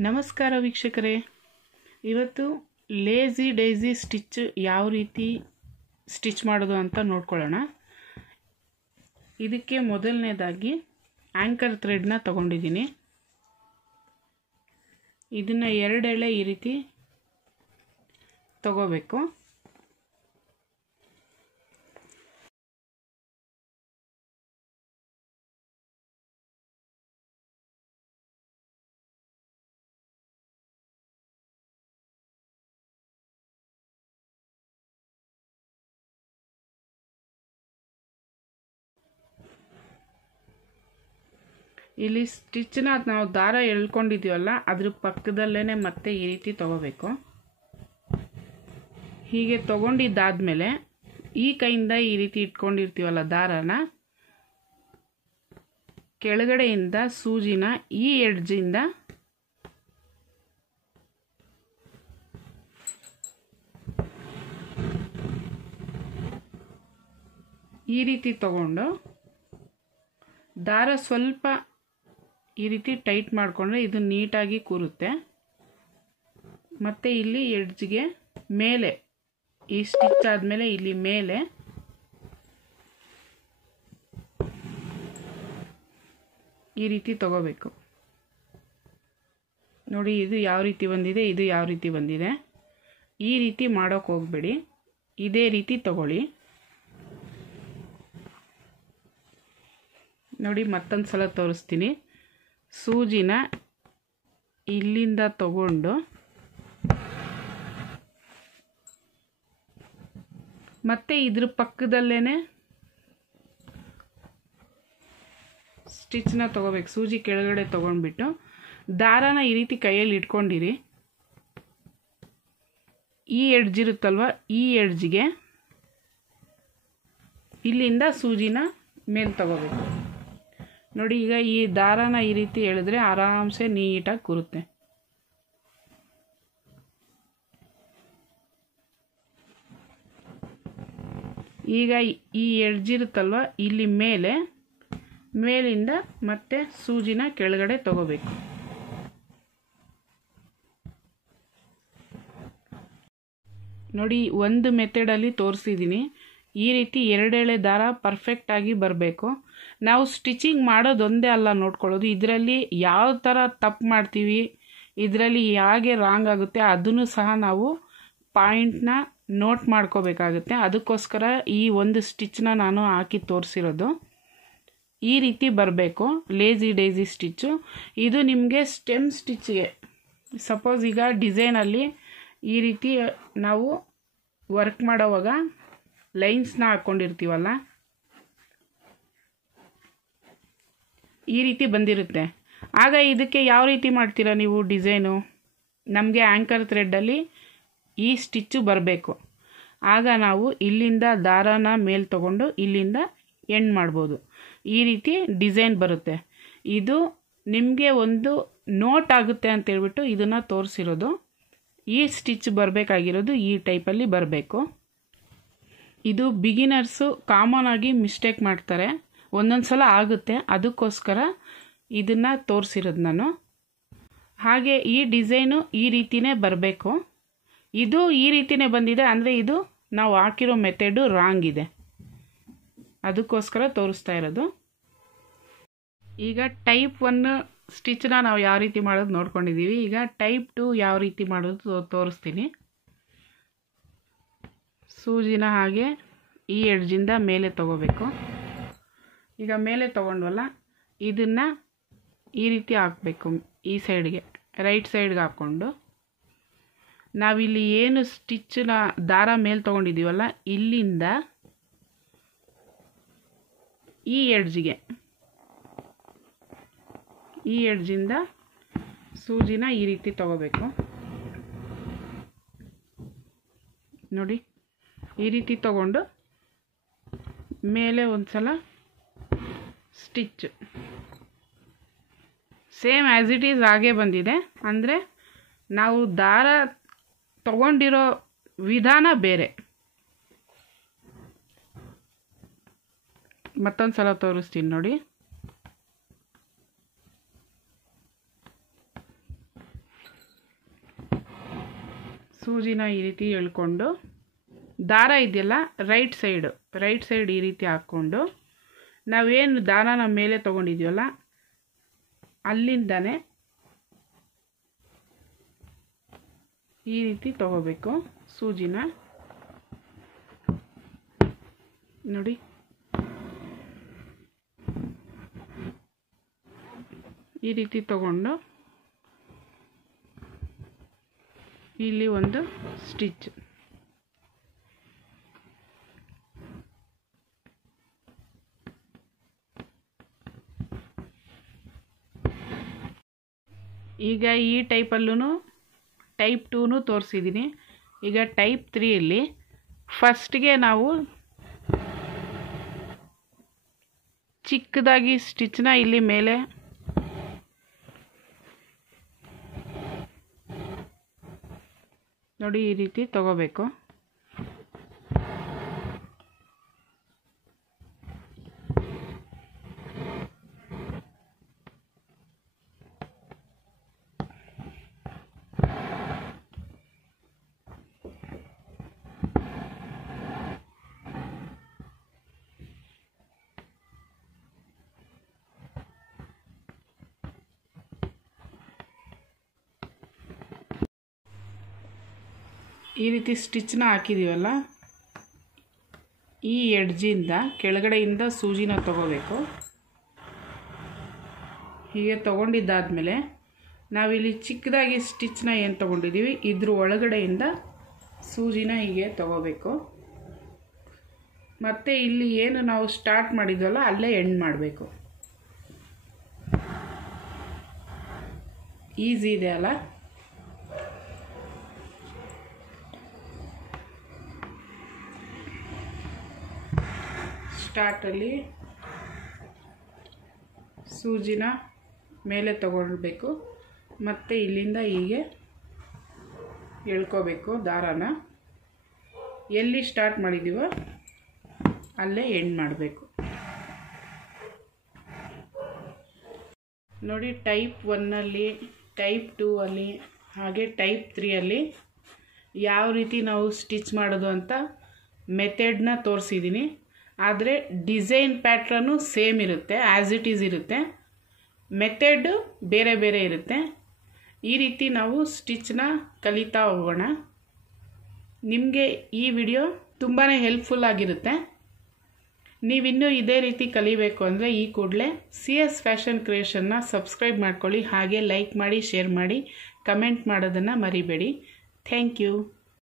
ನಮಸ್ಕಾರ ವೀಕ್ಷಕರೇ, ಇವತ್ತು ಲೇಜಿ ಡೈಸಿ ಸ್ಟಿಚ್ ಯಾವ ರೀತಿ ಸ್ಟಿಚ್ ಮಾಡೋದು ಅಂತ ನೋಡ್ಕೊಳ್ಳೋಣ. ಇದಕ್ಕೆ ಮೊದಲನೇದಾಗಿ ಆಂಕರ್ ಥ್ರೆಡ್ನ ತಗೊಂಡಿದ್ದೀನಿ. ಇದನ್ನು 2 ಎಳೆ ಈ ರೀತಿ ತಗೋಬೇಕು. ಇಲ್ಲಿ ಸ್ಟಿಚ್ನ ನಾವು ದಾರ ಎಳ್ಕೊಂಡಿದ್ದೀವಲ್ಲ ಅದ್ರ ಪಕ್ಕದಲ್ಲೇ ಮತ್ತೆ ಈ ರೀತಿ ತಗೋಬೇಕು. ಹೀಗೆ ತಗೊಂಡಿದ್ದಾದ್ಮೇಲೆ ಈ ಕೈಯಿಂದ ಈ ರೀತಿ ಇಟ್ಕೊಂಡಿರ್ತೀವಲ್ಲ ದಾರನ, ಕೆಳಗಡೆಯಿಂದ ಸೂಜಿನ ಈ ಎಡ್ಜಿಂದ ಈ ರೀತಿ ತಗೊಂಡು ದಾರ ಸ್ವಲ್ಪ ಈ ರೀತಿ ಟೈಟ್ ಮಾಡಿಕೊಂಡ್ರೆ ಇದು ನೀಟಾಗಿ ಕೂರುತ್ತೆ. ಮತ್ತು ಇಲ್ಲಿ ಎಡ್ಜ್ಗೆ ಮೇಲೆ ಈ ಸ್ಟಿಚ್ ಆದಮೇಲೆ ಇಲ್ಲಿ ಮೇಲೆ ಈ ರೀತಿ ತಗೋಬೇಕು. ನೋಡಿ, ಇದು ಯಾವ ರೀತಿ ಬಂದಿದೆ, ಇದು ಯಾವ ರೀತಿ ಬಂದಿದೆ. ಈ ರೀತಿ ಮಾಡೋಕೆ ಹೋಗಬೇಡಿ, ಇದೇ ರೀತಿ ತಗೊಳ್ಳಿ. ನೋಡಿ, ಮತ್ತೊಂದು ಸಲ ತೋರಿಸ್ತೀನಿ. ಸೂಜಿನ ಇಲ್ಲಿಂದ ತಗೊಂಡು ಮತ್ತೆ ಇದ್ರ ಪಕ್ಕದಲ್ಲೇ ಸ್ಟಿಚ್ನ ತಗೋಬೇಕು. ಸೂಜಿ ಕೆಳಗಡೆ ತಗೊಂಡ್ಬಿಟ್ಟು ದಾರಾನ ಈ ರೀತಿ ಕೈಯಲ್ಲಿ ಇಟ್ಕೊಂಡಿರಿ. ಈ ಎಡ್ಜ್ ಇರುತ್ತಲ್ವ, ಈ ಎಡ್ಜ್ಗೆ ಇಲ್ಲಿಂದ ಸೂಜಿನ ಮೇಲೆ ತಗೋಬೇಕು. ನೋಡಿ, ಈಗ ಈ ದಾರಾನ ಈ ರೀತಿ ಎಳೆದ್ರೆ ಆರಾಮ್ಸೆ ನೀಟಾಗಿ ಕೂರುತ್ತೆ. ಈಗ ಈ ಎಡ್ಜ್ ಇರುತ್ತಲ್ವ, ಇಲ್ಲಿ ಮೇಲಿಂದ ಮತ್ತೆ ಸೂಜಿನ ಕೆಳಗಡೆ ತಗೋಬೇಕು. ನೋಡಿ, ಒಂದು ಮೆಥಡಲ್ಲಿ ತೋರಿಸಿದ್ದೀನಿ. ಈ ರೀತಿ 2 ಎಳೆ ದಾರ ಪರ್ಫೆಕ್ಟಾಗಿ ಬರಬೇಕು. ನಾವು ಸ್ಟಿಚಿಂಗ್ ಮಾಡೋದೊಂದೇ ಅಲ್ಲ ನೋಡ್ಕೊಳ್ಳೋದು, ಇದರಲ್ಲಿ ಯಾವ ಥರ ತಪ್ಪು ಮಾಡ್ತೀವಿ, ಇದರಲ್ಲಿ ಹೇಗೆ ರಾಂಗ್ ಆಗುತ್ತೆ ಅದನ್ನು ಸಹ ನಾವು ಪಾಯಿಂಟ್ನ ನೋಟ್ ಮಾಡ್ಕೋಬೇಕಾಗುತ್ತೆ. ಅದಕ್ಕೋಸ್ಕರ ಈ ಒಂದು ಸ್ಟಿಚ್ನ ನಾನು ಹಾಕಿ ತೋರಿಸಿರೋದು. ಈ ರೀತಿ ಬರಬೇಕು ಲೇಜಿ ಡೈಸಿ ಸ್ಟಿಚ್ಚು. ಇದು ನಿಮಗೆ ಸ್ಟೆಮ್ ಸ್ಟಿಚ್ಗೆ, ಸಪೋಸ್ ಈಗ ಡಿಸೈನಲ್ಲಿ ಈ ರೀತಿ ನಾವು ವರ್ಕ್ ಮಾಡೋವಾಗ ಲೈನ್ಸ್ನ ಹಾಕ್ಕೊಂಡಿರ್ತೀವಲ್ಲ, ಈ ರೀತಿ ಬಂದಿರುತ್ತೆ. ಆಗ ಇದಕ್ಕೆ ಯಾವ ರೀತಿ ಮಾಡ್ತೀರಾ ನೀವು ಡಿಸೈನು? ನಮಗೆ ಆ್ಯಂಕರ್ ಥ್ರೆಡ್ಡಲ್ಲಿ ಈ ಸ್ಟಿಚ್ಚು ಬರಬೇಕು. ಆಗ ನಾವು ಇಲ್ಲಿಂದ ದಾರಾನ ಮೇಲೆ ತಗೊಂಡು ಇಲ್ಲಿಂದ ಎಂಡ್ ಮಾಡ್ಬೋದು. ಈ ರೀತಿ ಡಿಸೈನ್ ಬರುತ್ತೆ. ಇದು ನಿಮಗೆ ಒಂದು ನೋಟ್ ಆಗುತ್ತೆ ಅಂತೇಳ್ಬಿಟ್ಟು ಇದನ್ನು ತೋರಿಸಿರೋದು. ಈ ಸ್ಟಿಚ್ ಬರಬೇಕಾಗಿರೋದು ಈ ಟೈಪಲ್ಲಿ ಬರಬೇಕು. ಇದು ಬಿಗಿನರ್ಸು ಕಾಮನ್ ಆಗಿ ಮಿಸ್ಟೇಕ್ ಮಾಡ್ತಾರೆ, ಒಂದೊಂದು ಸಲ ಆಗುತ್ತೆ. ಅದಕ್ಕೋಸ್ಕರ ಇದನ್ನು ತೋರಿಸಿರೋದು ನಾನು. ಹಾಗೆ ಈ ಡಿಸೈನು ಈ ರೀತಿಯೇ ಬರಬೇಕು. ಇದು ಈ ರೀತಿಯೇ ಬಂದಿದೆ ಅಂದರೆ ಇದು ನಾವು ಹಾಕಿರೋ ಮೆಥಡು ರಾಂಗ್ ಇದೆ, ಅದಕ್ಕೋಸ್ಕರ ತೋರಿಸ್ತಾ ಇರೋದು. ಈಗ ಟೈಪ್ 1 ಸ್ಟಿಚ್ನ ನಾವು ಯಾವ ರೀತಿ ಮಾಡೋದು ನೋಡ್ಕೊಂಡಿದ್ದೀವಿ. ಈಗ ಟೈಪ್ 2 ಯಾವ ರೀತಿ ಮಾಡೋದು ತೋರಿಸ್ತೀನಿ. ಸೂಜಿನ ಹಾಗೆ ಈ ಎಡ್ಜಿಂದ ಮೇಲೆ ತಗೋಬೇಕು. ಈಗ ಮೇಲೆ ತಗೊಂಡ್ವಲ್ಲ, ಇದನ್ನು ಈ ರೀತಿ ಹಾಕಬೇಕು. ಈ ಸೈಡ್ಗೆ, ರೈಟ್ ಸೈಡ್ಗೆ ಹಾಕ್ಕೊಂಡು ನಾವಿಲ್ಲಿ ಏನು ಸ್ಟಿಚ್ನ ದಾರ ಮೇಲೆ ತೊಗೊಂಡಿದ್ದೀವಲ್ಲ, ಇಲ್ಲಿಂದ ಈ ಎಡ್ಜಿಗೆ, ಈ ಎಡ್ಜಿಂದ ಸೂಜಿನ ಈ ರೀತಿ ತಗೋಬೇಕು. ನೋಡಿ, ಈ ರೀತಿ ತಗೊಂಡು ಮೇಲೆ ಒಂದು ಸಲ stitch same as it is ಹಾಗೆ ಬಂದಿದೆ. ಅಂದರೆ ನಾವು ದಾರ ತಗೊಂಡಿರೋ ವಿಧಾನ ಬೇರೆ. ಮತ್ತೊಂದು ಸಲ ತೋರಿಸ್ತೀನಿ ನೋಡಿ. ಸೂಜಿನ ಈ ರೀತಿ ಎಳ್ಕೊಂಡು ದಾರ ಇದೆಯಲ್ಲ ರೈಟ್ ಸೈಡ್ ಈ ರೀತಿ ಹಾಕ್ಕೊಂಡು ನಾವೇನು ದಾರನ ಮೇಲೆ ತೊಗೊಂಡಿದ್ದೀವಲ್ಲ ಅಲ್ಲಿಂದನೇ ಈ ರೀತಿ ತಗೋಬೇಕು ಸೂಜಿನ ನೋಡಿ. ಈ ರೀತಿ ತಗೊಂಡು ಇಲ್ಲಿ ಒಂದು ಸ್ಟಿಚ್, ಈಗ ಈ ಟೈಪಲ್ಲೂ ಟೈಪ್ 2 ತೋರಿಸಿದ್ದೀನಿ. ಈಗ ಟೈಪ್ 3 ಫಸ್ಟ್ಗೆ ನಾವು ಚಿಕ್ಕದಾಗಿ ಸ್ಟಿಚ್ನ ಇಲ್ಲಿ ಮೇಲೆ ನೋಡಿ ಈ ರೀತಿ ತಗೋಬೇಕು. ಈ ರೀತಿ ಸ್ಟಿಚ್ನ ಹಾಕಿದ್ದೀವಲ್ಲ, ಈ ಎಡ್ಜಿಂದ ಕೆಳಗಡೆಯಿಂದ ಸೂಜಿನ ತಗೋಬೇಕು. ಹೀಗೆ ತಗೊಂಡಿದ್ದಾದಮೇಲೆ ನಾವಿಲ್ಲಿ ಚಿಕ್ಕದಾಗಿ ಸ್ಟಿಚ್ನ ಏನು ತಗೊಂಡಿದ್ದೀವಿ ಇದ್ರ ಒಳಗಡೆಯಿಂದ ಸೂಜಿನ ಹೀಗೆ ತಗೋಬೇಕು. ಮತ್ತು ಇಲ್ಲಿ ಏನು ನಾವು ಸ್ಟಾರ್ಟ್ ಮಾಡಿದ್ವಲ್ಲ ಅಲ್ಲೇ ಎಂಡ್ ಮಾಡಬೇಕು. ಈಸಿ ಇದೆ ಅಲ್ಲ? ಸ್ಟಾರ್ಟಲ್ಲಿ ಸೂಜಿನ ಮೇಲೆ ತಗೊಳ್ಬೇಕು ಮತ್ತು ಇಲ್ಲಿಂದ ಹೀಗೆ ಎಳ್ಕೋಬೇಕು ದಾರಾನ. ಎಲ್ಲಿ ಸ್ಟಾರ್ಟ್ ಮಾಡಿದ್ದೀವೋ ಅಲ್ಲೇ ಎಂಡ್ ಮಾಡಬೇಕು. ನೋಡಿ, ಟೈಪ್ 1 ಟೈಪ್ 2 ಹಾಗೆ ಟೈಪ್ 3 ಯಾವ ರೀತಿ ನಾವು ಸ್ಟಿಚ್ ಮಾಡೋದು ಅಂತ ಮೆಥಡ್ನ ತೋರಿಸಿದ್ದೀನಿ. ಆದರೆ ಡಿಸೈನ್ ಪ್ಯಾಟ್ರನ್ನು ಸೇಮ್ ಇರುತ್ತೆ, ಆ್ಯಸ್ ಇಟ್ ಈಸ್ ಇರುತ್ತೆ. ಮೆಥಡ್ ಬೇರೆ ಬೇರೆ ಇರುತ್ತೆ. ಈ ರೀತಿ ನಾವು ಸ್ಟಿಚ್ನ ಕಲಿತಾ ಹೋಗೋಣ. ನಿಮಗೆ ಈ ವಿಡಿಯೋ ತುಂಬಾ ಹೆಲ್ಪ್ಫುಲ್ ಆಗಿರುತ್ತೆ. ನೀವಿನ್ನೂ ಇದೇ ರೀತಿ ಕಲಿಬೇಕು ಅಂದರೆ ಈ ಕೂಡಲೇ CS ಫ್ಯಾಷನ್ ಕ್ರಿಯೇಷನ್ನ ಸಬ್ಸ್ಕ್ರೈಬ್ ಮಾಡ್ಕೊಳ್ಳಿ. ಹಾಗೆ ಲೈಕ್ ಮಾಡಿ, ಶೇರ್ ಮಾಡಿ, ಕಮೆಂಟ್ ಮಾಡೋದನ್ನು ಮರಿಬೇಡಿ. Thank you.